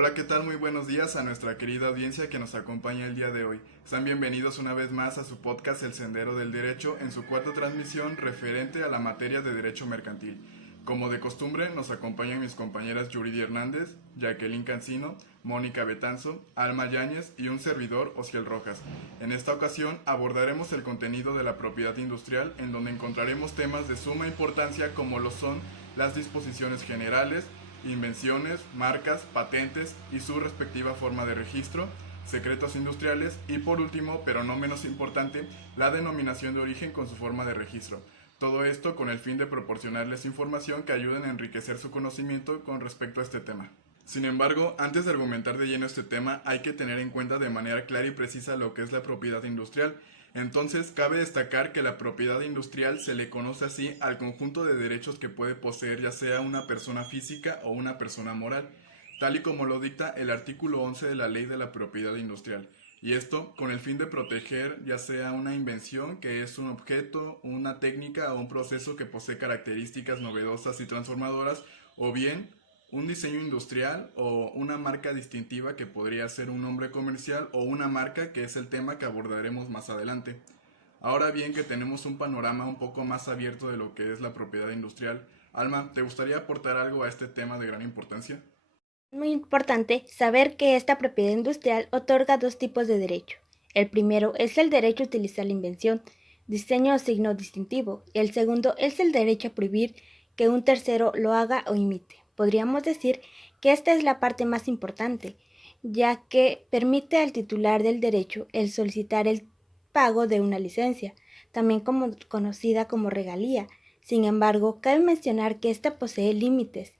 Hola, ¿qué tal? Muy buenos días a nuestra querida audiencia que nos acompaña el día de hoy. Sean bienvenidos una vez más a su podcast El Sendero del Derecho en su cuarta transmisión referente a la materia de Derecho Mercantil. Como de costumbre, nos acompañan mis compañeras Yuridia Hernández, Jacqueline Cancino, Mónica Betanzo, Alma Yáñez y un servidor, Osiel Rojas. En esta ocasión abordaremos el contenido de la propiedad industrial, en donde encontraremos temas de suma importancia como lo son las disposiciones generales, invenciones, marcas, patentes y su respectiva forma de registro, secretos industriales y por último, pero no menos importante, la denominación de origen con su forma de registro. Todo esto con el fin de proporcionarles información que ayuden a enriquecer su conocimiento con respecto a este tema. Sin embargo, antes de argumentar de lleno este tema, hay que tener en cuenta de manera clara y precisa lo que es la propiedad industrial. Entonces, cabe destacar que la propiedad industrial se le conoce así al conjunto de derechos que puede poseer ya sea una persona física o una persona moral, tal y como lo dicta el artículo 11 de la Ley de la Propiedad Industrial. Y esto con el fin de proteger ya sea una invención, que es un objeto, una técnica o un proceso que posee características novedosas y transformadoras, o bien un diseño industrial o una marca distintiva que podría ser un nombre comercial o una marca, que es el tema que abordaremos más adelante. Ahora bien que tenemos un panorama un poco más abierto de lo que es la propiedad industrial, Alma, ¿te gustaría aportar algo a este tema de gran importancia? Es muy importante saber que esta propiedad industrial otorga dos tipos de derecho. El primero es el derecho a utilizar la invención, diseño o signo distintivo, y el segundo es el derecho a prohibir que un tercero lo haga o imite. Podríamos decir que esta es la parte más importante, ya que permite al titular del derecho el solicitar el pago de una licencia, también conocida como regalía. Sin embargo, cabe mencionar que esta posee límites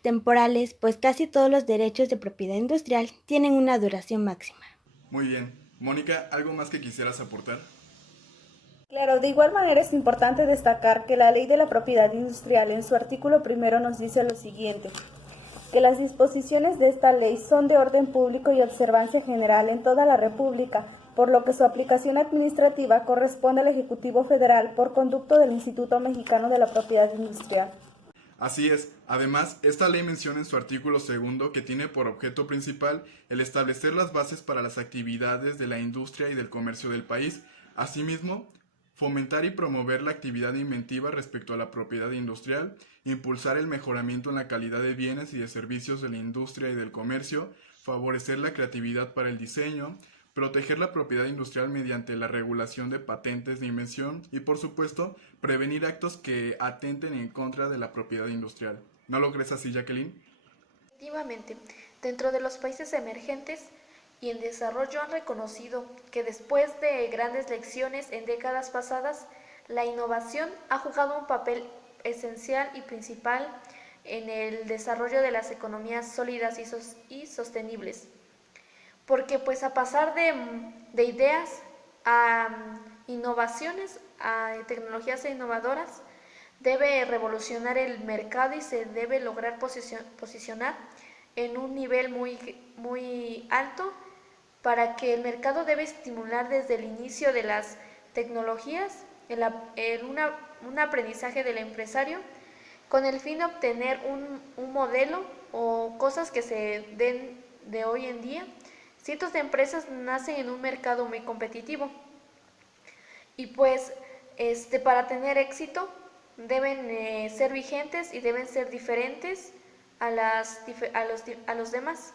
temporales, pues casi todos los derechos de propiedad industrial tienen una duración máxima. Muy bien. Mónica, ¿algo más que quisieras aportar? Claro, de igual manera es importante destacar que la Ley de la Propiedad Industrial en su artículo primero nos dice lo siguiente, que las disposiciones de esta ley son de orden público y observancia general en toda la República, por lo que su aplicación administrativa corresponde al Ejecutivo Federal por conducto del Instituto Mexicano de la Propiedad Industrial. Así es. Además, esta ley menciona en su artículo segundo que tiene por objeto principal el establecer las bases para las actividades de la industria y del comercio del país. Asimismo, fomentar y promover la actividad inventiva respecto a la propiedad industrial, impulsar el mejoramiento en la calidad de bienes y de servicios de la industria y del comercio, favorecer la creatividad para el diseño, proteger la propiedad industrial mediante la regulación de patentes de invención y, por supuesto, prevenir actos que atenten en contra de la propiedad industrial. ¿No lo crees así, Jacqueline? Efectivamente, dentro de los países emergentes y en desarrollo han reconocido que después de grandes lecciones en décadas pasadas, la innovación ha jugado un papel esencial y principal en el desarrollo de las economías sólidas y sostenibles. Porque pues a pasar de ideas a innovaciones, a tecnologías innovadoras, debe revolucionar el mercado y se debe lograr posicionar en un nivel muy alto para que el mercado debe estimular desde el inicio de las tecnologías un aprendizaje del empresario con el fin de obtener un modelo o cosas que se den de hoy en día. Cientos de empresas nacen en un mercado muy competitivo y pues para tener éxito deben ser vigentes y deben ser diferentes a los demás.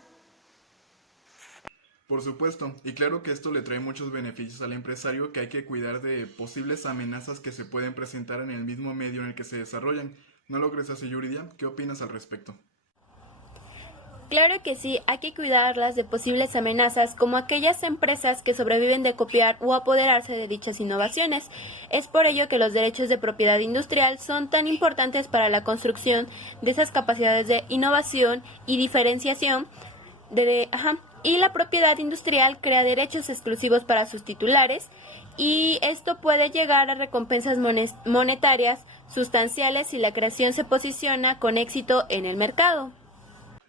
Por supuesto, y claro que esto le trae muchos beneficios al empresario, que hay que cuidar de posibles amenazas que se pueden presentar en el mismo medio en el que se desarrollan. ¿No lo crees así, Yuridia? ¿Qué opinas al respecto? Claro que sí, hay que cuidarlas de posibles amenazas como aquellas empresas que sobreviven de copiar o apoderarse de dichas innovaciones. Es por ello que los derechos de propiedad industrial son tan importantes para la construcción de esas capacidades de innovación y diferenciación y la propiedad industrial crea derechos exclusivos para sus titulares y esto puede llegar a recompensas monetarias sustanciales si la creación se posiciona con éxito en el mercado.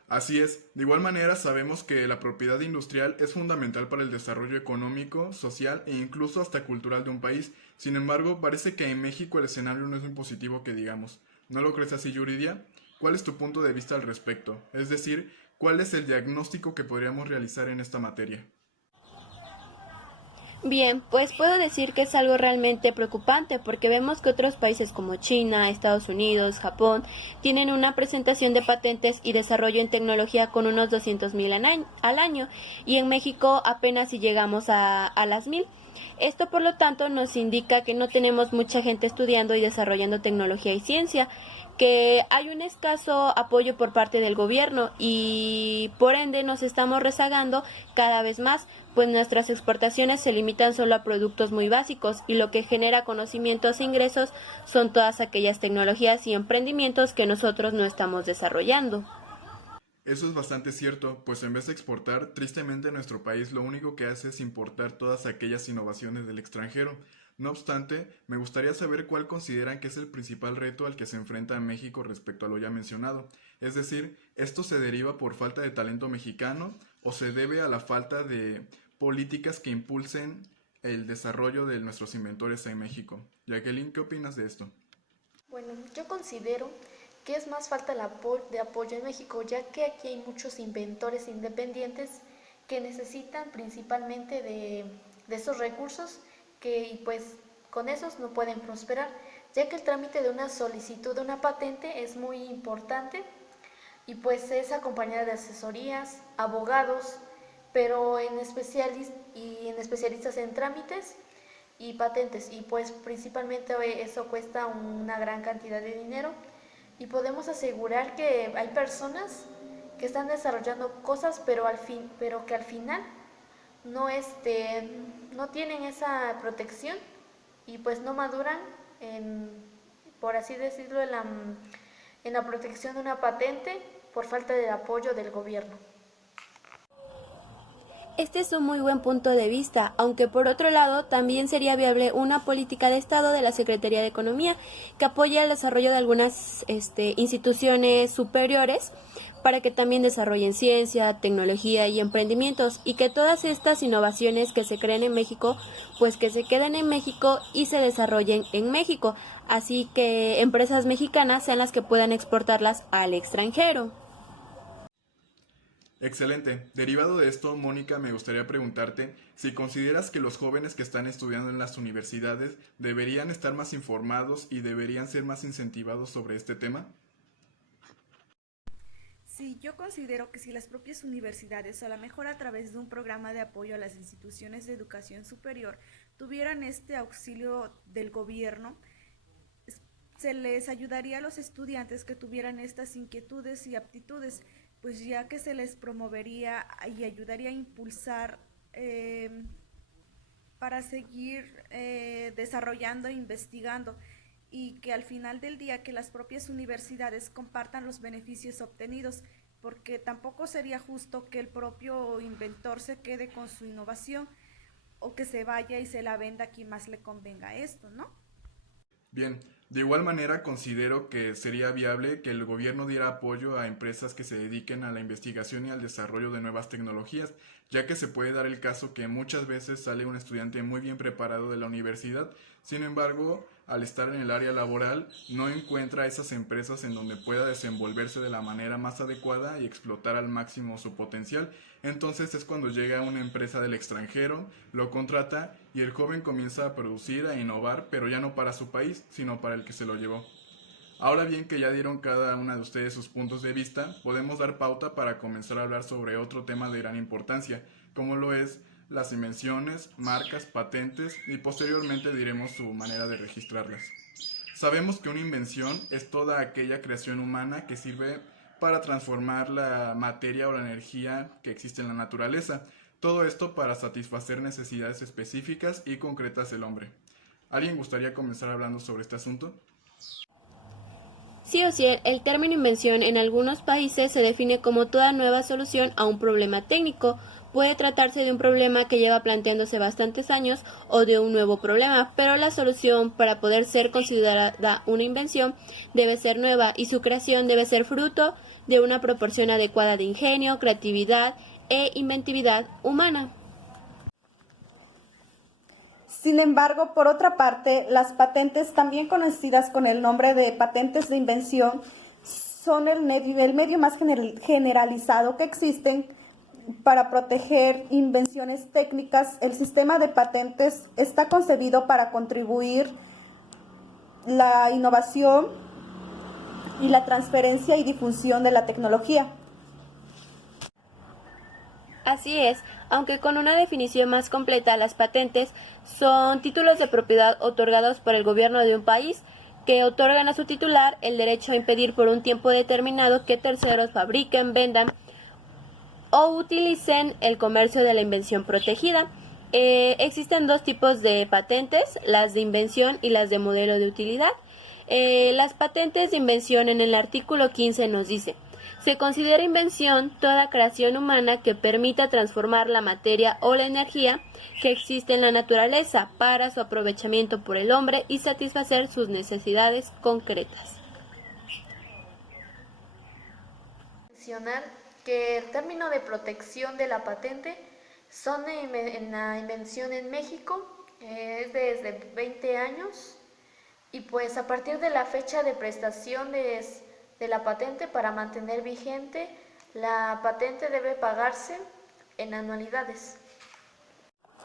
Así es. De igual manera, sabemos que la propiedad industrial es fundamental para el desarrollo económico, social e incluso hasta cultural de un país. Sin embargo, parece que en México el escenario no es muy positivo que digamos. ¿No lo crees así, Yuridia? ¿Cuál es tu punto de vista al respecto? Es decir, ¿Cuál es el diagnóstico que podríamos realizar en esta materia? Bien, pues puedo decir que es algo realmente preocupante porque vemos que otros países como China, Estados Unidos, Japón tienen una presentación de patentes y desarrollo en tecnología con unos 200,000 al año y en México apenas si llegamos a las 1,000. Esto por lo tanto nos indica que no tenemos mucha gente estudiando y desarrollando tecnología y ciencia, que hay un escaso apoyo por parte del gobierno y por ende nos estamos rezagando cada vez más, pues nuestras exportaciones se limitan solo a productos muy básicos y lo que genera conocimientos e ingresos son todas aquellas tecnologías y emprendimientos que nosotros no estamos desarrollando. Eso es bastante cierto, pues en vez de exportar, tristemente nuestro país lo único que hace es importar todas aquellas innovaciones del extranjero. No obstante, me gustaría saber cuál consideran que es el principal reto al que se enfrenta México respecto a lo ya mencionado. Es decir, ¿esto se deriva por falta de talento mexicano o se debe a la falta de políticas que impulsen el desarrollo de nuestros inventores en México? Jacqueline, ¿qué opinas de esto? Bueno, yo considero que es más falta de apoyo en México, ya que aquí hay muchos inventores independientes que necesitan principalmente de esos recursos y pues con esos no pueden prosperar, ya que el trámite de una solicitud de una patente es muy importante y pues es acompañada de asesorías, abogados, pero en especialistas en trámites y patentes, y pues principalmente eso cuesta una gran cantidad de dinero y podemos asegurar que hay personas que están desarrollando cosas pero que al final no no tienen esa protección y pues no maduran por así decirlo en la protección de una patente por falta de apoyo del gobierno. Este es un muy buen punto de vista, aunque por otro lado también sería viable una política de Estado de la Secretaría de Economía que apoye el desarrollo de algunas instituciones superiores para que también desarrollen ciencia, tecnología y emprendimientos y que todas estas innovaciones que se creen en México, pues que se queden en México y se desarrollen en México, así que empresas mexicanas sean las que puedan exportarlas al extranjero. Excelente. Derivado de esto, Mónica, me gustaría preguntarte si consideras que los jóvenes que están estudiando en las universidades deberían estar más informados y deberían ser más incentivados sobre este tema. Sí, yo considero que si las propias universidades, a lo mejor a través de un programa de apoyo a las instituciones de educación superior, tuvieran este auxilio del gobierno, se les ayudaría a los estudiantes que tuvieran estas inquietudes y aptitudes, pues ya que se les promovería y ayudaría a impulsar para seguir desarrollando e investigando y que al final del día que las propias universidades compartan los beneficios obtenidos, porque tampoco sería justo que el propio inventor se quede con su innovación o que se vaya y se la venda a quien más le convenga esto, ¿no? Bien, de igual manera considero que sería viable que el gobierno diera apoyo a empresas que se dediquen a la investigación y al desarrollo de nuevas tecnologías, ya que se puede dar el caso que muchas veces sale un estudiante muy bien preparado de la universidad, sin embargo, al estar en el área laboral, no encuentra esas empresas en donde pueda desenvolverse de la manera más adecuada y explotar al máximo su potencial. Entonces es cuando llega una empresa del extranjero, lo contrata y el joven comienza a producir, a innovar, pero ya no para su país, sino para el que se lo llevó. Ahora bien que ya dieron cada una de ustedes sus puntos de vista, podemos dar pauta para comenzar a hablar sobre otro tema de gran importancia, como lo es las invenciones, marcas, patentes y posteriormente diremos su manera de registrarlas. Sabemos que una invención es toda aquella creación humana que sirve para transformar la materia o la energía que existe en la naturaleza. Todo esto para satisfacer necesidades específicas y concretas del hombre. ¿Alguien gustaría comenzar hablando sobre este asunto? Sí o sí, el término invención en algunos países se define como toda nueva solución a un problema técnico. Puede tratarse de un problema que lleva planteándose bastantes años o de un nuevo problema, pero la solución para poder ser considerada una invención debe ser nueva y su creación debe ser fruto de una proporción adecuada de ingenio, creatividad e inventividad humana. Sin embargo, por otra parte, las patentes, también conocidas con el nombre de patentes de invención, son el medio más generalizado que existen para proteger invenciones técnicas. El sistema de patentes está concebido para contribuir la innovación y la transferencia y difusión de la tecnología. Así es, aunque con una definición más completa, las patentes son títulos de propiedad otorgados por el gobierno de un país que otorgan a su titular el derecho a impedir por un tiempo determinado que terceros fabriquen, vendan o utilicen el comercio de la invención protegida. Existen dos tipos de patentes, las de invención y las de modelo de utilidad. Las patentes de invención en el artículo 15 nos dice: se considera invención toda creación humana que permita transformar la materia o la energía que existe en la naturaleza para su aprovechamiento por el hombre y satisfacer sus necesidades concretas. Mencionar que el término de protección de la patente son en la invención en México, es desde 20 años, y pues a partir de la fecha de prestación de la patente, para mantener vigente la patente debe pagarse en anualidades.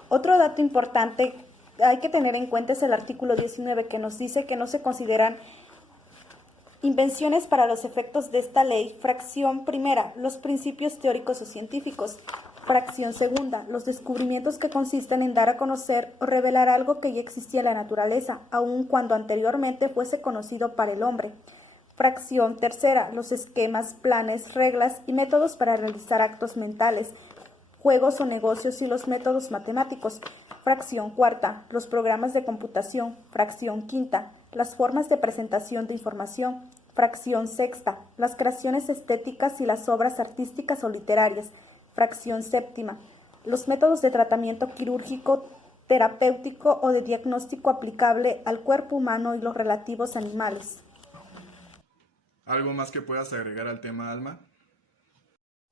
Otro dato importante hay que tener en cuenta es el artículo 19, que nos dice que no se consideran invenciones para los efectos de esta ley. Fracción primera, los principios teóricos o científicos. Fracción segunda, los descubrimientos que consisten en dar a conocer o revelar algo que ya existía en la naturaleza, aun cuando anteriormente fuese conocido para el hombre. Fracción tercera, los esquemas, planes, reglas y métodos para realizar actos mentales, juegos o negocios y los métodos matemáticos. Fracción cuarta, los programas de computación. Fracción quinta, las formas de presentación de información. Fracción sexta, las creaciones estéticas y las obras artísticas o literarias. Fracción séptima, los métodos de tratamiento quirúrgico, terapéutico o de diagnóstico aplicable al cuerpo humano y los relativos animales. ¿Algo más que puedas agregar al tema, Alma?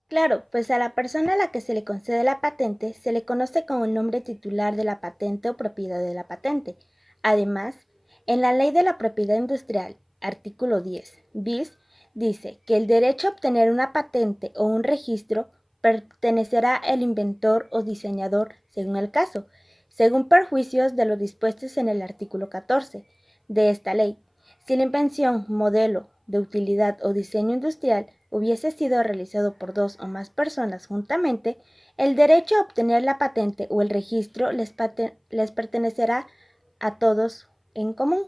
Claro, pues a la persona a la que se le concede la patente se le conoce como el nombre titular de la patente o propiedad de la patente. Además, en la Ley de la Propiedad Industrial, artículo 10 bis, dice que el derecho a obtener una patente o un registro pertenecerá al inventor o diseñador, según el caso, según perjuicios de lo dispuesto en el artículo 14 de esta ley. Si la invención, modelo de utilidad o diseño industrial hubiese sido realizado por dos o más personas juntamente, el derecho a obtener la patente o el registro les pertenecerá a todos en común.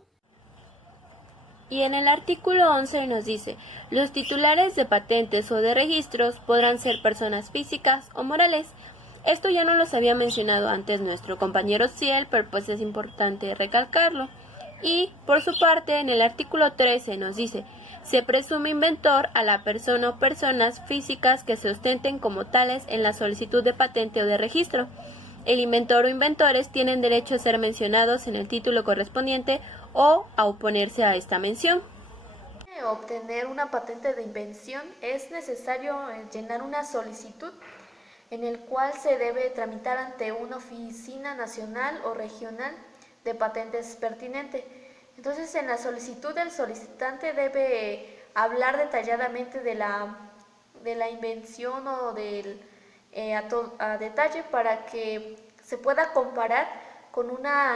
Y en el artículo 11 nos dice: los titulares de patentes o de registros podrán ser personas físicas o morales. Esto ya no los había mencionado antes nuestro compañero Ciel, pero pues es importante recalcarlo. Y por su parte, en el artículo 13 nos dice: se presume inventor a la persona o personas físicas que se ostenten como tales en la solicitud de patente o de registro. El inventor o inventores tienen derecho a ser mencionados en el título correspondiente o a oponerse a esta mención. Para obtener una patente de invención es necesario llenar una solicitud en el cual se debe tramitar ante una oficina nacional o regional de patentes pertinente. Entonces, en la solicitud el solicitante debe hablar detalladamente de la invención o a detalle, para que se pueda comparar con una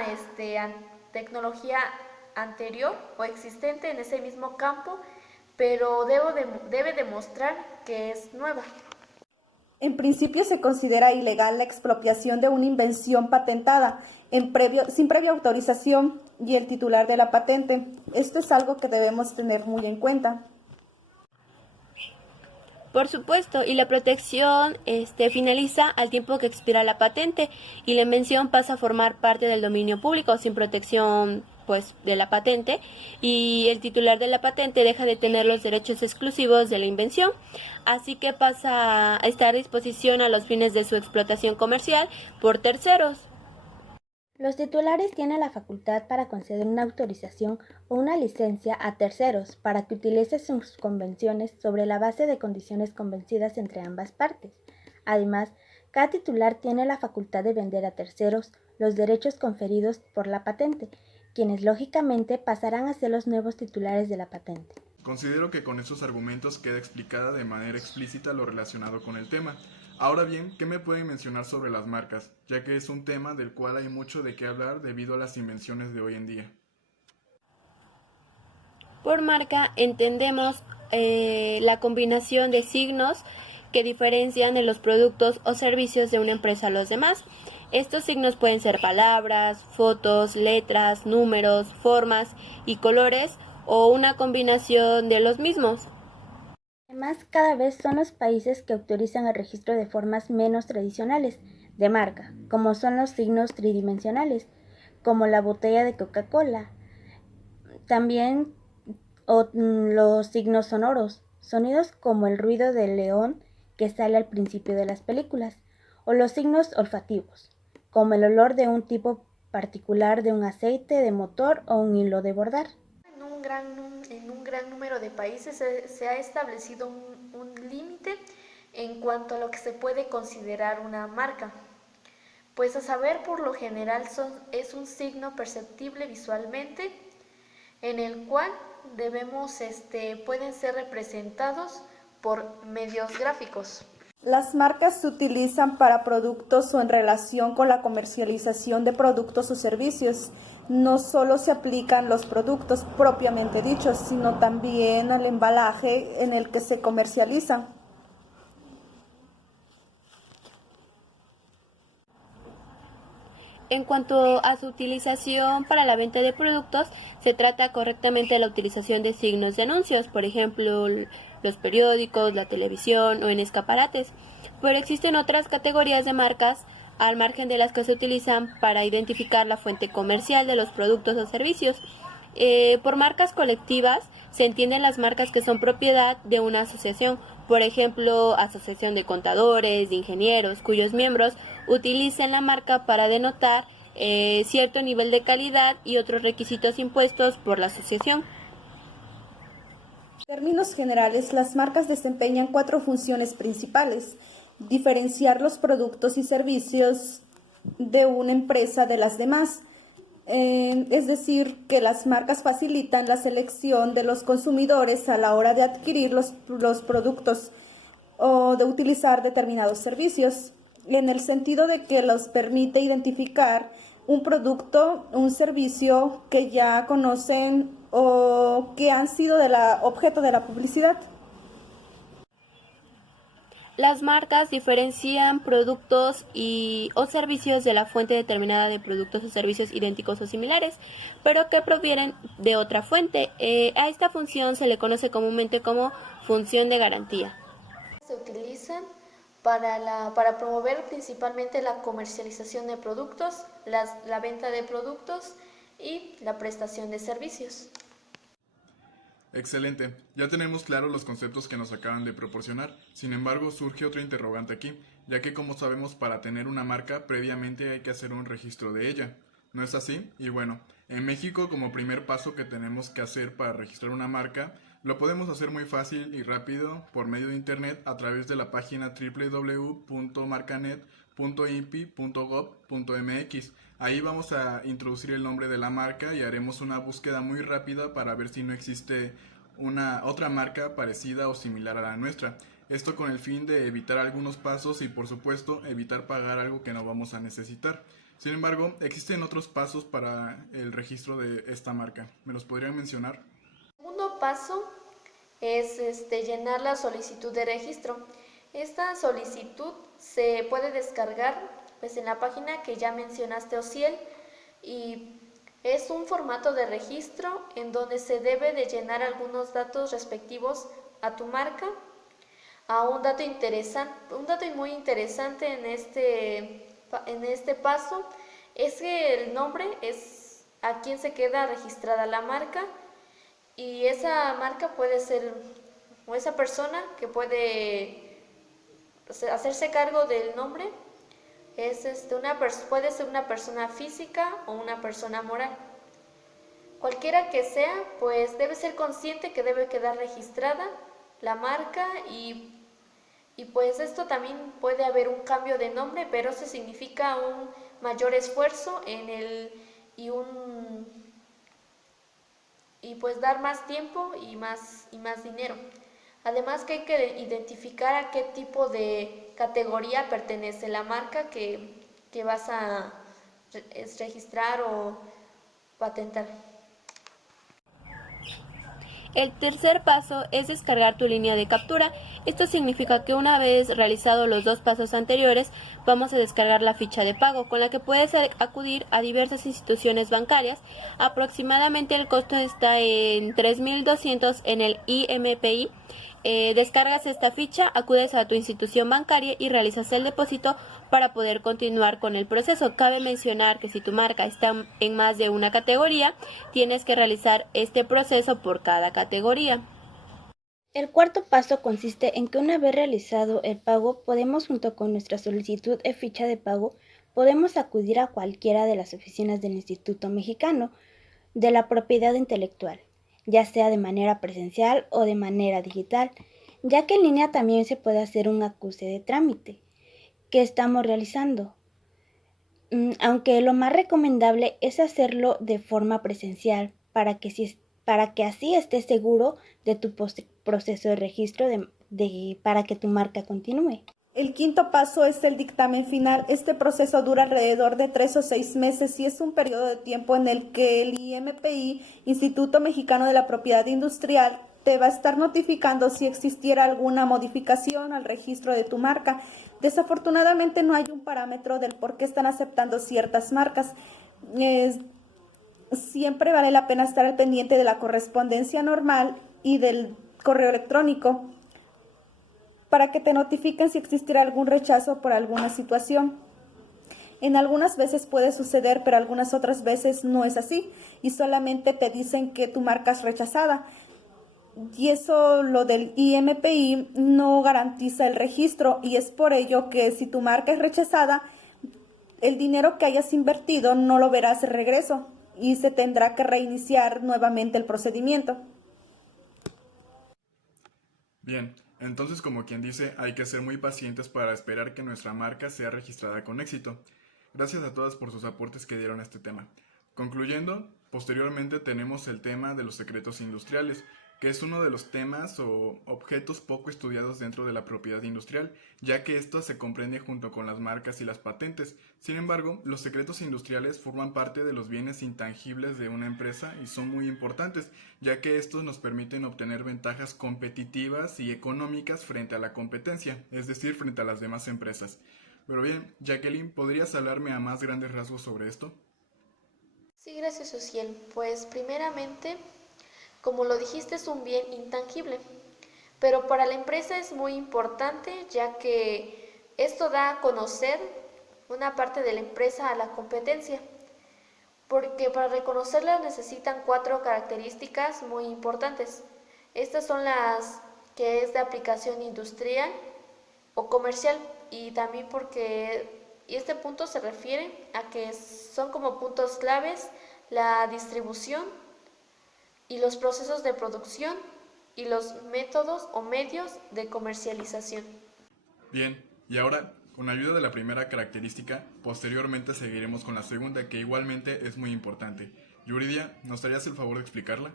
tecnología anterior o existente en ese mismo campo, pero debe demostrar que es nueva. En principio se considera ilegal la expropiación de una invención patentada sin previa autorización y el titular de la patente. Esto es algo que debemos tener muy en cuenta. Por supuesto, y la protección finaliza al tiempo que expira la patente y la invención pasa a formar parte del dominio público sin protección de la patente, y el titular de la patente deja de tener los derechos exclusivos de la invención, así que pasa a estar a disposición a los fines de su explotación comercial por terceros. Los titulares tienen la facultad para conceder una autorización o una licencia a terceros para que utilicen sus convenciones sobre la base de condiciones convencidas entre ambas partes. Además, cada titular tiene la facultad de vender a terceros los derechos conferidos por la patente, quienes lógicamente pasarán a ser los nuevos titulares de la patente. Considero que con estos argumentos queda explicada de manera explícita lo relacionado con el tema. Ahora bien, ¿qué me pueden mencionar sobre las marcas? Ya que es un tema del cual hay mucho de qué hablar debido a las invenciones de hoy en día. Por marca entendemos la combinación de signos que diferencian en los productos o servicios de una empresa a los demás. Estos signos pueden ser palabras, fotos, letras, números, formas y colores o una combinación de los mismos. Además, cada vez son los países que autorizan el registro de formas menos tradicionales de marca, como son los signos tridimensionales, como la botella de Coca-Cola. También los signos sonoros, sonidos como el ruido del león que sale al principio de las películas, o los signos olfativos, como el olor de un tipo particular de un aceite de motor o un hilo de bordar. En un gran número de países se ha establecido un límite en cuanto a lo que se puede considerar una marca, pues a saber por lo general es un signo perceptible visualmente en el cual pueden ser representados por medios gráficos. Las marcas se utilizan para productos o en relación con la comercialización de productos o servicios. No solo se aplican los productos propiamente dichos, sino también al embalaje en el que se comercializan. En cuanto a su utilización para la venta de productos, se trata correctamente la utilización de signos de anuncios, por ejemplo, los periódicos, la televisión o en escaparates. Pero existen otras categorías de marcas al margen de las que se utilizan para identificar la fuente comercial de los productos o servicios. Por marcas colectivas se entienden las marcas que son propiedad de una asociación, por ejemplo, asociación de contadores, de ingenieros, cuyos miembros utilicen la marca para denotar cierto nivel de calidad y otros requisitos impuestos por la asociación. En términos generales, las marcas desempeñan 4 funciones principales: diferenciar los productos y servicios de una empresa de las demás. Es decir, que las marcas facilitan la selección de los consumidores a la hora de adquirir los productos o de utilizar determinados servicios, en el sentido de que los permite identificar un producto, un servicio que ya conocen o que han sido objeto de la publicidad. Las marcas diferencian productos o servicios de la fuente determinada de productos o servicios idénticos o similares, pero que provienen de otra fuente. A esta función se le conoce comúnmente como función de garantía. Se utilizan para promover principalmente la comercialización de productos, la venta de productos y la prestación de servicios. Excelente, ya tenemos claros los conceptos que nos acaban de proporcionar. Sin embargo, surge otra interrogante aquí, ya que como sabemos, para tener una marca previamente hay que hacer un registro de ella. ¿No es así? Y bueno, en México, como primer paso que tenemos que hacer para registrar una marca, lo podemos hacer muy fácil y rápido por medio de internet a través de la página www.marcanet.inpi.gov.mx. Ahí vamos a introducir el nombre de la marca y haremos una búsqueda muy rápida para ver si no existe otra marca parecida o similar a la nuestra. Esto con el fin de evitar algunos pasos y, por supuesto, evitar pagar algo que no vamos a necesitar. Sin embargo, existen otros pasos para el registro de esta marca. ¿Me los podrían mencionar? El segundo paso es llenar la solicitud de registro. Esta solicitud se puede descargar en la página que ya mencionaste, Ociel, y es un formato de registro en donde se debe de llenar algunos datos respectivos a tu marca. Un dato muy interesante en este paso es que el nombre es a quien se queda registrada la marca, y esa marca puede ser, o esa persona que puede hacerse cargo del nombre puede ser una persona física o una persona moral. Cualquiera que sea, pues debe ser consciente que debe quedar registrada la marca, y pues esto también puede haber un cambio de nombre, pero eso significa un mayor esfuerzo y pues dar más tiempo y más dinero. Además que hay que identificar a qué tipo de categoría pertenece la marca que vas a registrar o patentar. El tercer paso es descargar tu línea de captura. Esto significa que una vez realizados los dos pasos anteriores, vamos a descargar la ficha de pago, con la que puedes acudir a diversas instituciones bancarias. Aproximadamente el costo está en 3.200 en el IMPI. Descargas esta ficha, acudes a tu institución bancaria y realizas el depósito para poder continuar con el proceso. Cabe mencionar que si tu marca está en más de una categoría, tienes que realizar este proceso por cada categoría. El cuarto paso consiste en que una vez realizado el pago, podemos junto con nuestra solicitud de ficha de pago, podemos acudir a cualquiera de las oficinas del Instituto Mexicano de la Propiedad Intelectual, ya sea de manera presencial o de manera digital, ya que en línea también se puede hacer un acuse de trámite que estamos realizando, aunque lo más recomendable es hacerlo de forma presencial para que así estés seguro de tu proceso de registro para que tu marca continúe. El quinto paso es el dictamen final. Este proceso dura alrededor de 3 o 6 meses y es un periodo de tiempo en el que el IMPI, Instituto Mexicano de la Propiedad Industrial, te va a estar notificando si existiera alguna modificación al registro de tu marca. Desafortunadamente no hay un parámetro del por qué están aceptando ciertas marcas. Siempre vale la pena estar al pendiente de la correspondencia normal y del correo electrónico para que te notifiquen si existirá algún rechazo por alguna situación. En algunas veces puede suceder, pero algunas otras veces no es así y solamente te dicen que tu marca es rechazada. Y eso, lo del IMPI, no garantiza el registro y es por ello que si tu marca es rechazada, el dinero que hayas invertido no lo verás de regreso y se tendrá que reiniciar nuevamente el procedimiento. Bien, entonces como quien dice, hay que ser muy pacientes para esperar que nuestra marca sea registrada con éxito. Gracias a todas por sus aportes que dieron a este tema. Concluyendo, posteriormente tenemos el tema de los secretos industriales, que es uno de los temas o objetos poco estudiados dentro de la propiedad industrial, ya que esto se comprende junto con las marcas y las patentes. Sin embargo, los secretos industriales forman parte de los bienes intangibles de una empresa y son muy importantes, ya que estos nos permiten obtener ventajas competitivas y económicas frente a la competencia, es decir, frente a las demás empresas. Pero bien, Jacqueline, ¿podrías hablarme a más grandes rasgos sobre esto? Sí, gracias, Ociel. Pues primeramente, como lo dijiste, es un bien intangible, pero para la empresa es muy importante ya que esto da a conocer una parte de la empresa a la competencia, porque para reconocerla necesitan 4 características muy importantes. Estas son las que es de aplicación industrial o comercial y también y este punto se refiere a que son como puntos claves la distribución y los procesos de producción y los métodos o medios de comercialización. Bien, y ahora, con ayuda de la primera característica, posteriormente seguiremos con la segunda, que igualmente es muy importante. Yuridia, ¿nos harías el favor de explicarla?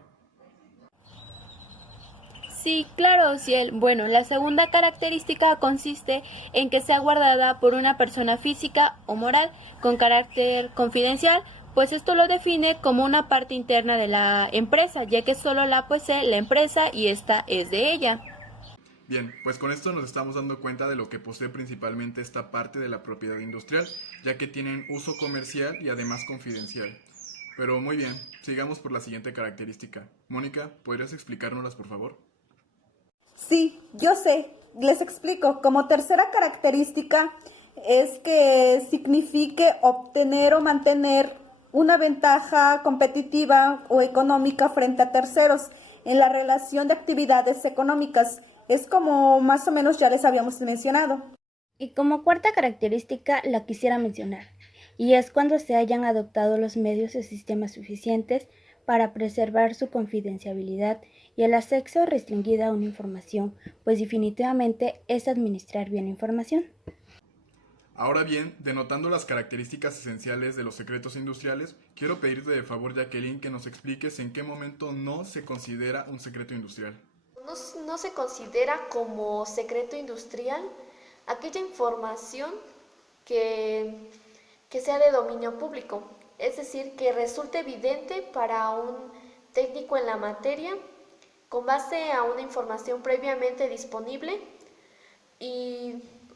Sí, claro, Ciel. Bueno, la segunda característica consiste en que sea guardada por una persona física o moral con carácter confidencial, pues esto lo define como una parte interna de la empresa, ya que solo la posee la empresa y esta es de ella. Bien, pues con esto nos estamos dando cuenta de lo que posee principalmente esta parte de la propiedad industrial, ya que tienen uso comercial y además confidencial. Pero muy bien, sigamos por la siguiente característica. Mónica, ¿podrías explicárnoslas, por favor? Sí, yo sé, les explico. Como tercera característica es que signifique obtener o mantener una ventaja competitiva o económica frente a terceros en la relación de actividades económicas. Es como más o menos ya les habíamos mencionado. Y como cuarta característica la quisiera mencionar, y es cuando se hayan adoptado los medios o sistemas suficientes para preservar su confidencialidad y el acceso restringido a una información, pues definitivamente es administrar bien la información. Ahora bien, denotando las características esenciales de los secretos industriales, quiero pedirte de favor, Jacqueline, que nos expliques en qué momento no se considera un secreto industrial. No se considera como secreto industrial aquella información que sea de dominio público, es decir, que resulte evidente para un técnico en la materia con base a una información previamente disponible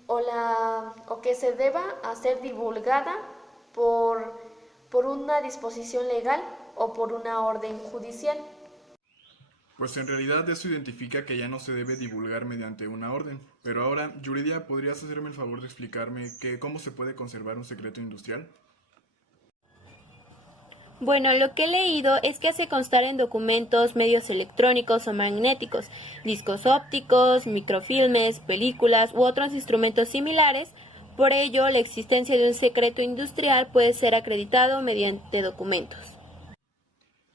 o que se deba hacer divulgada por una disposición legal o por una orden judicial. Pues en realidad eso identifica que ya no se debe divulgar mediante una orden. Pero ahora, Yuridia, ¿podrías hacerme el favor de explicarme cómo se puede conservar un secreto industrial? Bueno, lo que he leído es que hace constar en documentos, medios electrónicos o magnéticos, discos ópticos, microfilmes, películas u otros instrumentos similares. Por ello, la existencia de un secreto industrial puede ser acreditado mediante documentos.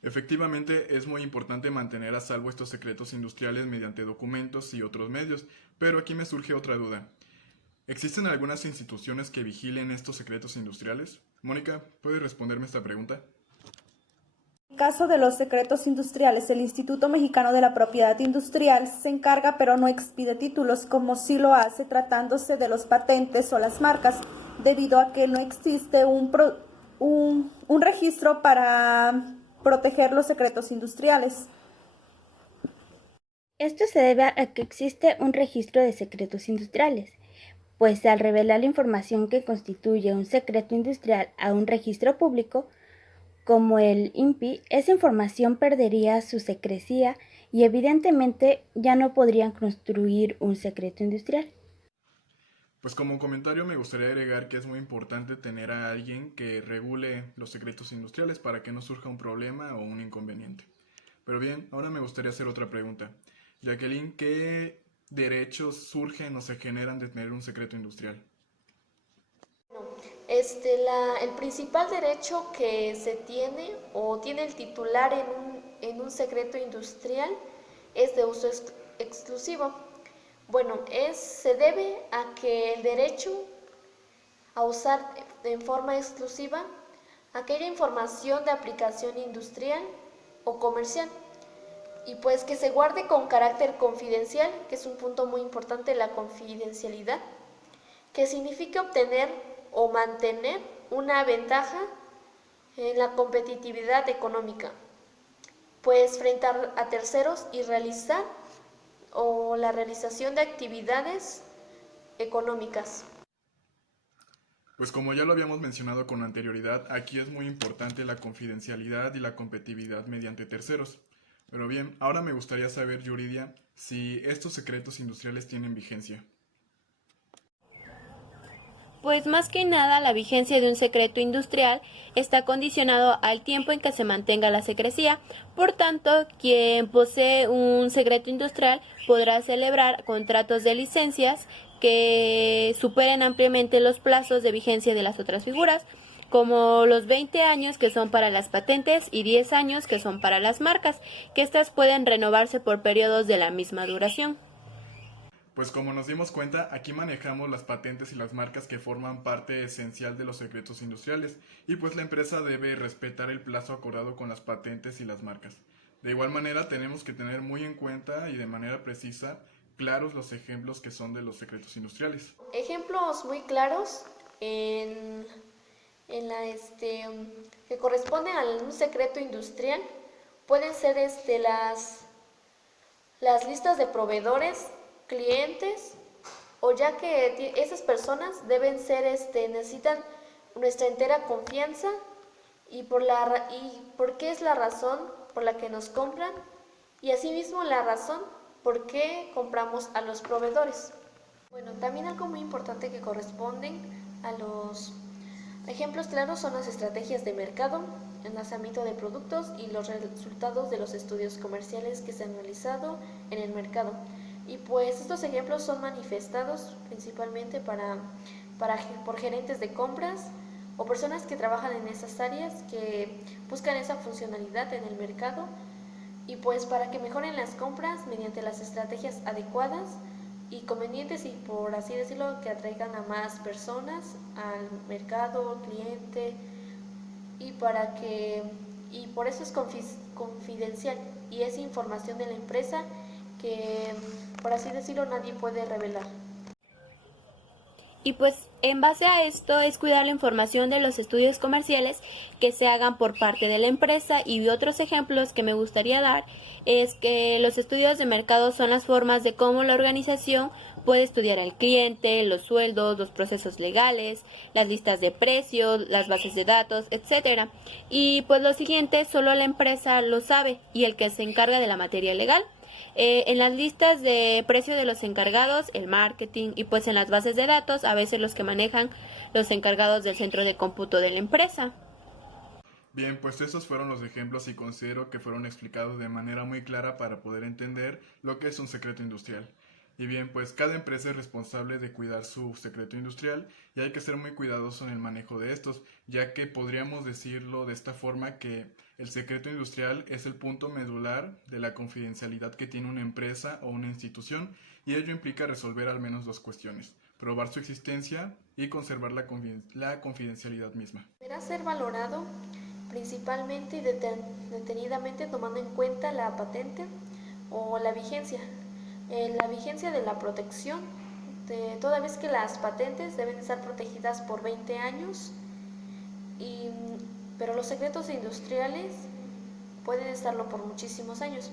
Efectivamente, es muy importante mantener a salvo estos secretos industriales mediante documentos y otros medios, pero aquí me surge otra duda. ¿Existen algunas instituciones que vigilen estos secretos industriales? Mónica, ¿puedes responderme esta pregunta? En el caso de los secretos industriales, el Instituto Mexicano de la Propiedad Industrial se encarga pero no expide títulos, como sí lo hace tratándose de los patentes o las marcas, debido a que no existe un registro para proteger los secretos industriales. Esto se debe a que existe un registro de secretos industriales, pues al revelar la información que constituye un secreto industrial a un registro público, como el INPI, esa información perdería su secrecía y evidentemente ya no podrían construir un secreto industrial. Pues como comentario me gustaría agregar que es muy importante tener a alguien que regule los secretos industriales para que no surja un problema o un inconveniente. Pero bien, ahora me gustaría hacer otra pregunta. Jacqueline, ¿qué derechos surgen o se generan de tener un secreto industrial? El principal derecho que se tiene o tiene el titular en un secreto industrial es de uso exclusivo. Bueno, se debe a que el derecho a usar en forma exclusiva aquella información de aplicación industrial o comercial y pues que se guarde con carácter confidencial, que es un punto muy importante, la confidencialidad, que significa obtener o mantener una ventaja en la competitividad económica, pues frente a terceros y realizar o la realización de actividades económicas. Pues como ya lo habíamos mencionado con anterioridad, aquí es muy importante la confidencialidad y la competitividad mediante terceros. Pero bien, ahora me gustaría saber, Yuridia, si estos secretos industriales tienen vigencia. Pues más que nada, la vigencia de un secreto industrial está condicionado al tiempo en que se mantenga la secrecía. Por tanto, quien posee un secreto industrial podrá celebrar contratos de licencias que superen ampliamente los plazos de vigencia de las otras figuras, como los 20 años que son para las patentes y 10 años que son para las marcas, que éstas pueden renovarse por periodos de la misma duración. Pues como nos dimos cuenta, aquí manejamos las patentes y las marcas que forman parte esencial de los secretos industriales, y pues la empresa debe respetar el plazo acordado con las patentes y las marcas. De igual manera, tenemos que tener muy en cuenta y de manera precisa claros los ejemplos que son de los secretos industriales. Ejemplos muy claros que corresponden a un secreto industrial pueden ser las listas de proveedores, clientes, o ya que esas personas deben ser necesitan nuestra entera confianza y por qué es la razón por la que nos compran, y asimismo la razón por qué compramos a los proveedores. Bueno, también algo muy importante que corresponden a los ejemplos claros son las estrategias de mercado, el lanzamiento de productos y los resultados de los estudios comerciales que se han realizado en el mercado. Y pues estos ejemplos son manifestados principalmente por gerentes de compras o personas que trabajan en esas áreas que buscan esa funcionalidad en el mercado, y pues para que mejoren las compras mediante las estrategias adecuadas y convenientes y, por así decirlo, que atraigan a más personas al mercado, al cliente, y por eso es confidencial y es información de la empresa que, por así decirlo, nadie puede revelar. Y pues en base a esto es cuidar la información de los estudios comerciales que se hagan por parte de la empresa, y otros ejemplos que me gustaría dar es que los estudios de mercado son las formas de cómo la organización puede estudiar al cliente, los sueldos, los procesos legales, las listas de precios, las bases de datos, etcétera. Y pues lo siguiente solo la empresa lo sabe y el que se encarga de la materia legal. En las listas de precio de los encargados, el marketing, y pues en las bases de datos, a veces los que manejan los encargados del centro de cómputo de la empresa. Bien, pues estos fueron los ejemplos y considero que fueron explicados de manera muy clara para poder entender lo que es un secreto industrial. Y bien, pues cada empresa es responsable de cuidar su secreto industrial y hay que ser muy cuidadoso en el manejo de estos, ya que podríamos decirlo de esta forma que el secreto industrial es el punto medular de la confidencialidad que tiene una empresa o una institución, y ello implica resolver al menos dos cuestiones: probar su existencia y conservar la confidencialidad misma. Deberá ser valorado principalmente y detenidamente tomando en cuenta la patente o la vigencia. La vigencia de la protección, toda vez que las patentes deben estar protegidas por 20 años, pero los secretos industriales pueden estarlo por muchísimos años.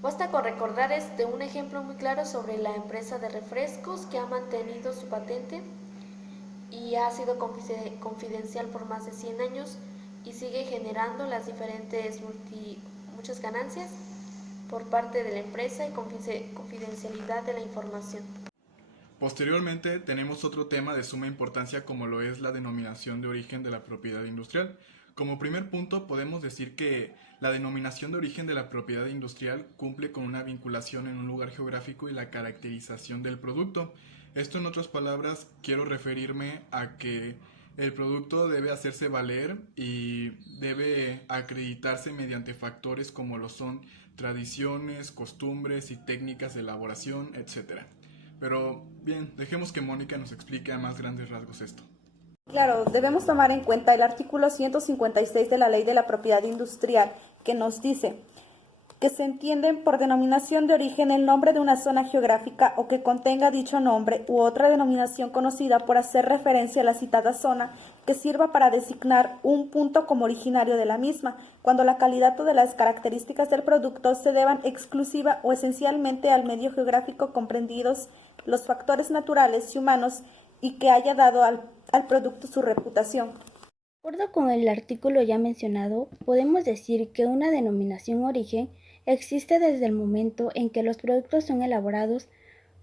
Basta con recordar un ejemplo muy claro sobre la empresa de refrescos que ha mantenido su patente y ha sido confidencial por más de 100 años y sigue generando las diferentes muchas ganancias por parte de la empresa y confidencialidad de la información. Posteriormente tenemos otro tema de suma importancia, como lo es la denominación de origen de la propiedad industrial. Como primer punto podemos decir que la denominación de origen de la propiedad industrial cumple con una vinculación en un lugar geográfico y la caracterización del producto. Esto, en otras palabras, quiero referirme a que el producto debe hacerse valer y debe acreditarse mediante factores como lo son tradiciones, costumbres y técnicas de elaboración, etc. Pero bien, dejemos que Mónica nos explique a más grandes rasgos esto. Claro, debemos tomar en cuenta el artículo 156 de la Ley de la Propiedad Industrial, que nos dice que se entienden por denominación de origen el nombre de una zona geográfica o que contenga dicho nombre u otra denominación conocida por hacer referencia a la citada zona que sirva para designar un punto como originario de la misma, cuando la calidad o de las características del producto se deban exclusiva o esencialmente al medio geográfico comprendidos los factores naturales y humanos y que haya dado al producto su reputación. De acuerdo con el artículo ya mencionado, podemos decir que una denominación origen existe desde el momento en que los productos son elaborados,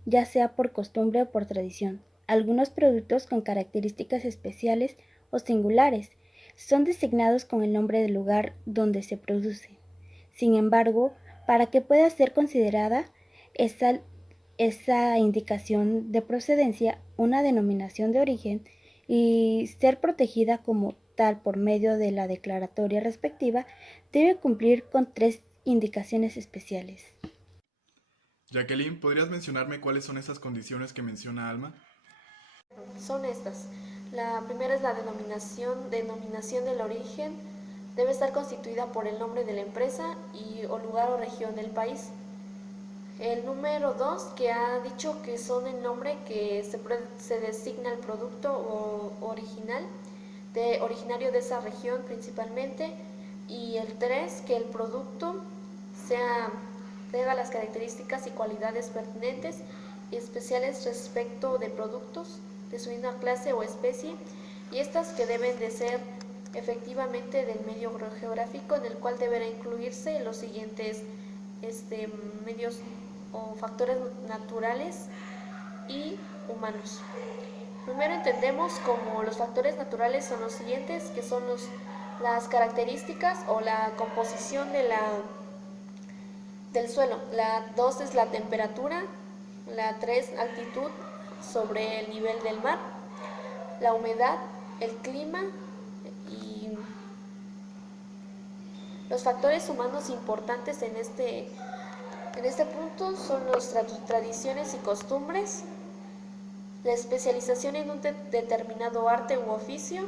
ya sea por costumbre o por tradición. Algunos productos con características especiales o singulares son designados con el nombre del lugar donde se produce. Sin embargo, para que pueda ser considerada esa indicación de procedencia, una denominación de origen, y ser protegida como tal por medio de la declaratoria respectiva, debe cumplir con 3 indicaciones especiales. Jacqueline, ¿podrías mencionarme cuáles son esas condiciones que menciona Alma? Son estas. La primera es la denominación del origen. Debe estar constituida por el nombre de la empresa o lugar o región del país. El número 2, que ha dicho que son el nombre que se designa el producto originario de esa región principalmente. Y el 3, que el producto tenga las características y cualidades pertinentes y especiales respecto de productos de su misma clase o especie, y estas que deben de ser efectivamente del medio geográfico en el cual deberá incluirse los siguientes medios o factores naturales y humanos. Primero entendemos como los factores naturales son los siguientes, que son las características o la composición del suelo. La 2 es la temperatura, la 3 altitud sobre el nivel del mar, la humedad, el clima y los factores humanos importantes en En este punto son las tradiciones y costumbres, la especialización en un determinado arte u oficio,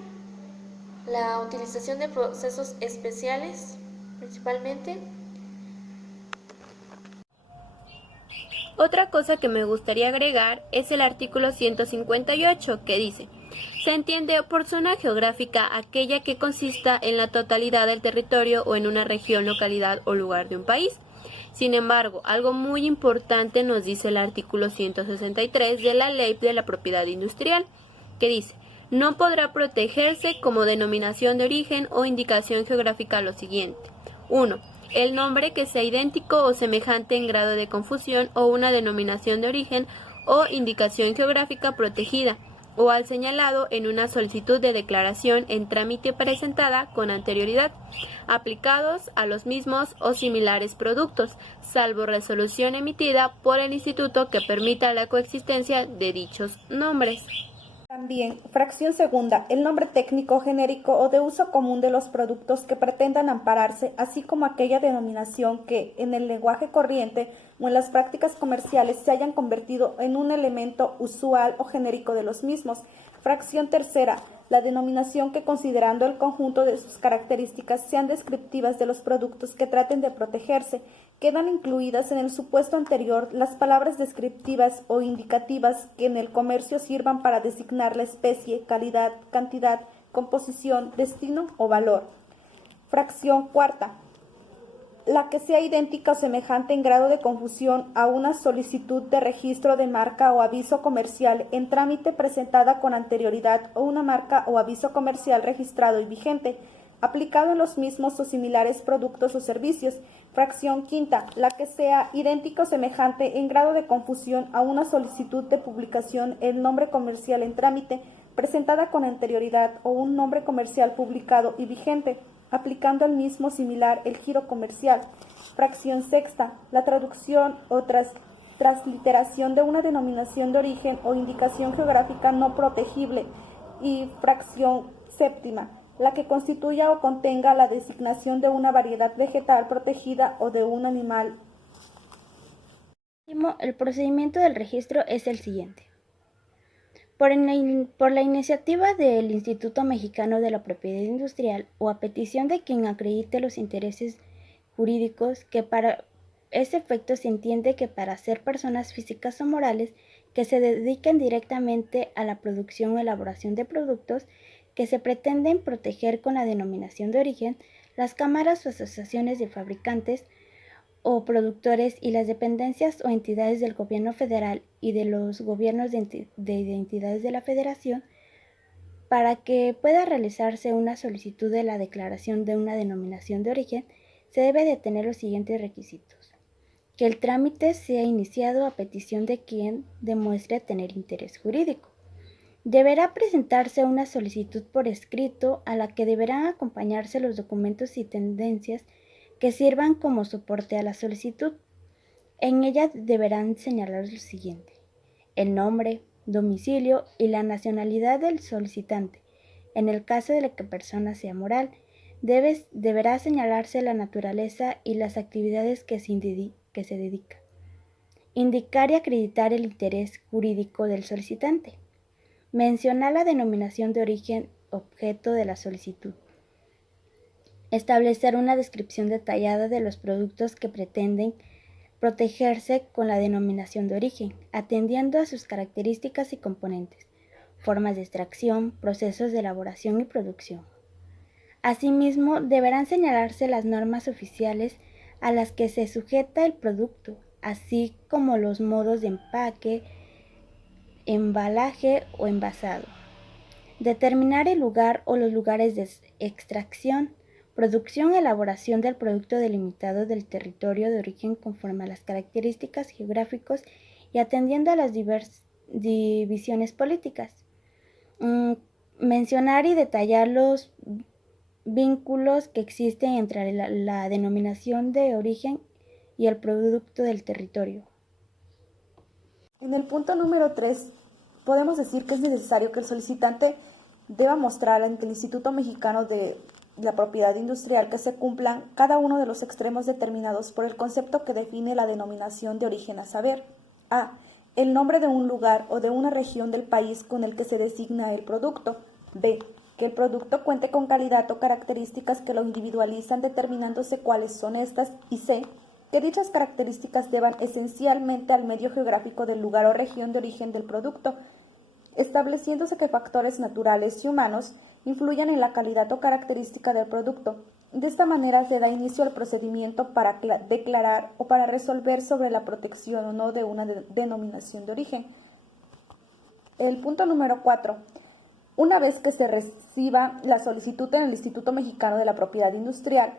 la utilización de procesos especiales, principalmente. Otra cosa que me gustaría agregar es el artículo 158, que dice: se entiende por zona geográfica aquella que consista en la totalidad del territorio o en una región, localidad o lugar de un país. Sin embargo, algo muy importante nos dice el artículo 163 de la Ley de la Propiedad Industrial, que dice: no podrá protegerse como denominación de origen o indicación geográfica lo siguiente. 1. El nombre que sea idéntico o semejante en grado de confusión o una denominación de origen o indicación geográfica protegida, o al señalado en una solicitud de declaración en trámite presentada con anterioridad, aplicados a los mismos o similares productos, salvo resolución emitida por el instituto que permita la coexistencia de dichos nombres. También, fracción segunda, el nombre técnico, genérico o de uso común de los productos que pretendan ampararse, así como aquella denominación que, en el lenguaje corriente o en las prácticas comerciales, se hayan convertido en un elemento usual o genérico de los mismos. Fracción tercera, la denominación que, considerando el conjunto de sus características, sean descriptivas de los productos que traten de protegerse. Quedan incluidas en el supuesto anterior las palabras descriptivas o indicativas que en el comercio sirvan para designar la especie, calidad, cantidad, composición, destino o valor. Fracción cuarta, la que sea idéntica o semejante en grado de confusión a una solicitud de registro de marca o aviso comercial en trámite presentada con anterioridad o una marca o aviso comercial registrado y vigente, aplicado en los mismos o similares productos o servicios. Fracción quinta, la que sea idéntica o semejante en grado de confusión a una solicitud de publicación en nombre comercial en trámite, presentada con anterioridad o un nombre comercial publicado y vigente, aplicando al mismo similar el giro comercial. Fracción sexta, la traducción o transliteración de una denominación de origen o indicación geográfica no protegible. Y fracción séptima, la que constituya o contenga la designación de una variedad vegetal protegida o de un animal. El procedimiento del registro es el siguiente. Por la iniciativa del Instituto Mexicano de la Propiedad Industrial o a petición de quien acredite los intereses jurídicos, que para ese efecto se entiende que para ser personas físicas o morales que se dediquen directamente a la producción o elaboración de productos que se pretenden proteger con la denominación de origen, las cámaras o asociaciones de fabricantes o productores y las dependencias o entidades del gobierno federal y de los gobiernos de entidades de la federación, para que pueda realizarse una solicitud de la declaración de una denominación de origen, se debe de tener los siguientes requisitos: que el trámite sea iniciado a petición de quien demuestre tener interés jurídico. Deberá presentarse una solicitud por escrito a la que deberán acompañarse los documentos y tendencias que sirvan como soporte a la solicitud. En ella deberán señalar lo siguiente: el nombre, domicilio y la nacionalidad del solicitante. En el caso de que persona sea moral, deberá señalarse la naturaleza y las actividades que se dedica. Indicar y acreditar el interés jurídico del solicitante. Mencionar la denominación de origen objeto de la solicitud. Establecer una descripción detallada de los productos que pretenden protegerse con la denominación de origen, atendiendo a sus características y componentes, formas de extracción, procesos de elaboración y producción. Asimismo, deberán señalarse las normas oficiales a las que se sujeta el producto, así como los modos de empaque, embalaje o envasado. Determinar el lugar o los lugares de extracción, producción y elaboración del producto delimitado del territorio de origen conforme a las características geográficas y atendiendo a las divisiones políticas. Mencionar y detallar los vínculos que existen entre la denominación de origen y el producto del territorio. En el punto número 3, podemos decir que es necesario que el solicitante deba mostrar ante el Instituto Mexicano de la propiedad industrial que se cumplan cada uno de los extremos determinados por el concepto que define la denominación de origen, a saber: a. El nombre de un lugar o de una región del país con el que se designa el producto. B. Que el producto cuente con calidad o características que lo individualizan determinándose cuáles son estas. Y C. Que dichas características deban esencialmente al medio geográfico del lugar o región de origen del producto, estableciéndose que factores naturales y humanos influyan en la calidad o característica del producto. De esta manera se da inicio al procedimiento para declarar o para resolver sobre la protección o no de una denominación de origen. El punto número 4. Una vez que se reciba la solicitud en el Instituto Mexicano de la Propiedad Industrial,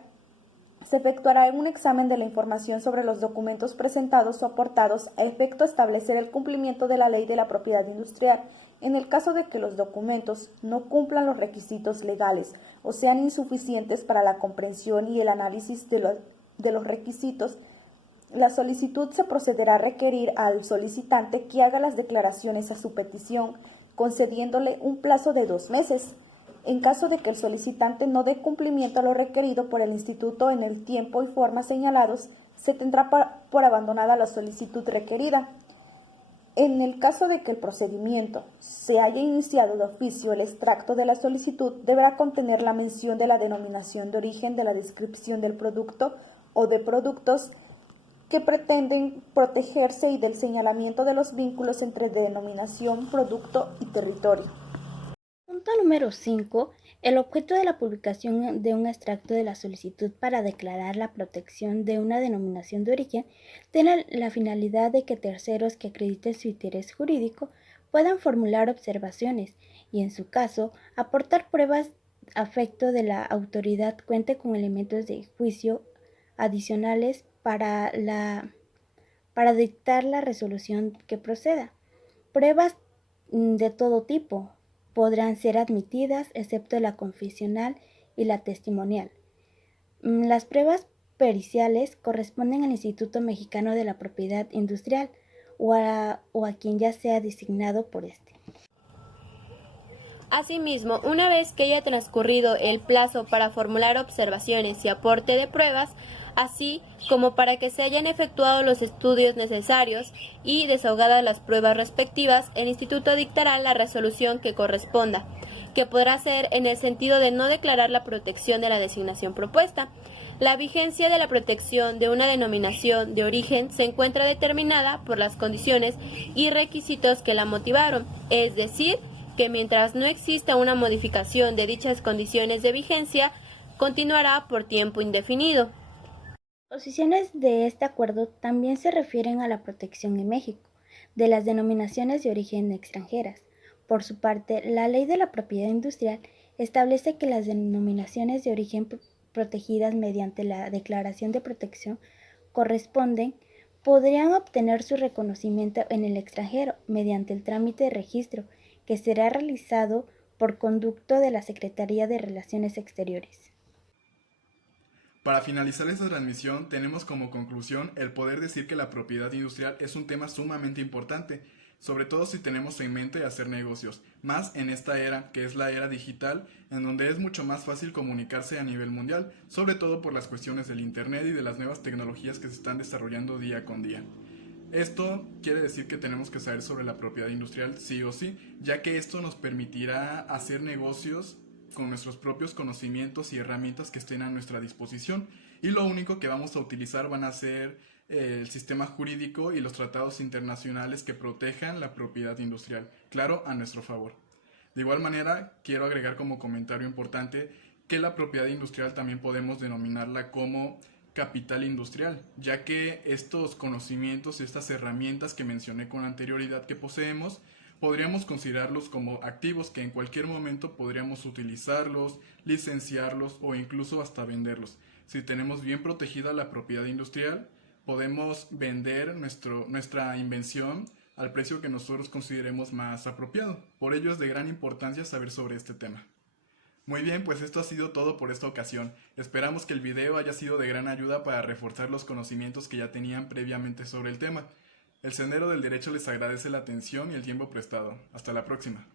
se efectuará un examen de la información sobre los documentos presentados o aportados a efecto de establecer el cumplimiento de la Ley de la Propiedad Industrial. En el caso de que los documentos no cumplan los requisitos legales o sean insuficientes para la comprensión y el análisis de los requisitos, la solicitud se procederá a requerir al solicitante que haga las declaraciones a su petición, concediéndole un plazo de 2 meses. En caso de que el solicitante no dé cumplimiento a lo requerido por el instituto en el tiempo y forma señalados, se tendrá por abandonada la solicitud requerida. En el caso de que el procedimiento se haya iniciado de oficio, el extracto de la solicitud deberá contener la mención de la denominación de origen, de la descripción del producto o de productos que pretenden protegerse y del señalamiento de los vínculos entre denominación, producto y territorio. Punto número 5. El objeto de la publicación de un extracto de la solicitud para declarar la protección de una denominación de origen tiene la finalidad de que terceros que acrediten su interés jurídico puedan formular observaciones y, en su caso, aportar pruebas a efecto de la autoridad cuente con elementos de juicio adicionales para dictar la resolución que proceda. Pruebas de todo tipo podrán ser admitidas, excepto la confesional y la testimonial. Las pruebas periciales corresponden al Instituto Mexicano de la Propiedad Industrial o a quien ya sea designado por este. Asimismo, una vez que haya transcurrido el plazo para formular observaciones y aporte de pruebas, así como para que se hayan efectuado los estudios necesarios y desahogadas las pruebas respectivas, el Instituto dictará la resolución que corresponda, que podrá ser en el sentido de no declarar la protección de la designación propuesta. La vigencia de la protección de una denominación de origen se encuentra determinada por las condiciones y requisitos que la motivaron, es decir, que mientras no exista una modificación de dichas condiciones de vigencia, continuará por tiempo indefinido. Posiciones de este acuerdo también se refieren a la protección en México de las denominaciones de origen extranjeras. Por su parte, la Ley de la Propiedad Industrial establece que las denominaciones de origen protegidas mediante la declaración de protección podrían obtener su reconocimiento en el extranjero mediante el trámite de registro que será realizado por conducto de la Secretaría de Relaciones Exteriores. Para finalizar esta transmisión, tenemos como conclusión el poder decir que la propiedad industrial es un tema sumamente importante, sobre todo si tenemos en mente hacer negocios, más en esta era, que es la era digital, en donde es mucho más fácil comunicarse a nivel mundial, sobre todo por las cuestiones del Internet y de las nuevas tecnologías que se están desarrollando día con día. Esto quiere decir que tenemos que saber sobre la propiedad industrial sí o sí, ya que esto nos permitirá hacer negocios con nuestros propios conocimientos y herramientas que estén a nuestra disposición, y lo único que vamos a utilizar van a ser el sistema jurídico y los tratados internacionales que protejan la propiedad industrial, claro, a nuestro favor. De igual manera, quiero agregar como comentario importante que la propiedad industrial también podemos denominarla como capital industrial, ya que estos conocimientos y estas herramientas que mencioné con anterioridad que poseemos, podríamos considerarlos como activos que en cualquier momento podríamos utilizarlos, licenciarlos o incluso hasta venderlos. Si tenemos bien protegida la propiedad industrial, podemos vender nuestra invención al precio que nosotros consideremos más apropiado. Por ello es de gran importancia saber sobre este tema. Muy bien, pues esto ha sido todo por esta ocasión. Esperamos que el video haya sido de gran ayuda para reforzar los conocimientos que ya tenían previamente sobre el tema. El Sendero del Derecho les agradece la atención y el tiempo prestado. Hasta la próxima.